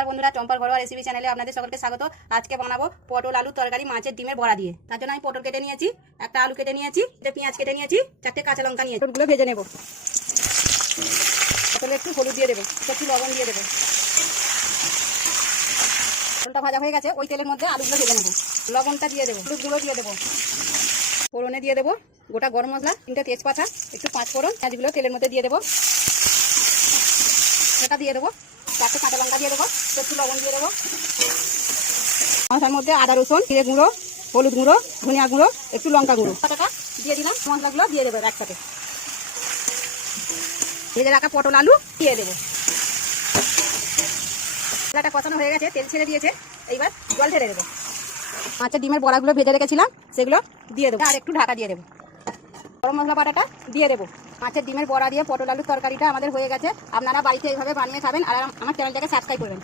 নমস্কার বন্ধুরা, চম্পার ঘরোয়া রেসিপি চ্যানেলে আপনাদের সকলকে স্বাগত। আজকে বানাবো পটল আলু তরকারি মাছের ডিমের বড়া দিয়ে। তার জন্য আমি পটল কেটে নিয়েছি, একটা আলু কেটে নিয়েছি, একটা পেঁয়াজ কেটে নিয়েছি, 4টে কাঁচা লঙ্কা নিয়েছি। পটলগুলো ভেজে নেব। পটলে একটু হলুদ দিয়ে দেবো, একটু লবণ দিয়ে দেবো। পটলটা ভাজা হয়ে গেছে, ওই তেলের মধ্যে আলুগুলো ভেজে নেবো। লবণটা দিয়ে দেবো, হলুদ গুঁড়ো দিয়ে দেবো, ফোড়নে দিয়ে দেবো গোটা গরম মশলা, 3টে তেজপাতা, একটু 5 ফোড়ন, পেঁয়াজগুলো তেলের মধ্যে দিয়ে দেবো। সেটা দিয়ে দেবো, 4টে কাঁচা লঙ্কা দিয়ে দেবো, একটু লবণ দিয়ে দেবো। মশলার মধ্যে আদা রসুন, জিরে গুঁড়ো, হলুদ গুঁড়ো, ধনিয়া গুঁড়ো, একটু লঙ্কা গুঁড়ো, পাতাটা দিয়ে দিলাম। মশলাগুলো দিয়ে দেবো একসাথে। ভেজে রাখা পটল আলু দিয়ে দেবো। মশলাটা কষানো হয়ে গেছে, তেল ছেড়ে দিয়েছে, এইবার জল ঢেলে দেবো। মাছের ডিমের বড়াগুলো ভেজে রেখেছিলাম, সেগুলো দিয়ে দেবো আর একটু ঢাকা দিয়ে দেবো। গরম মশলা বাটাটা দিয়ে দেবো। মাছের ডিমের বড়া দিয়ে পটল আলুর তরকারিটা আমাদের হয়ে গেছে। আপনারা বাড়িতে এইভাবে বানিয়ে খাবেন আর আমার চ্যানেলটাকে সাবস্ক্রাইব করবেন।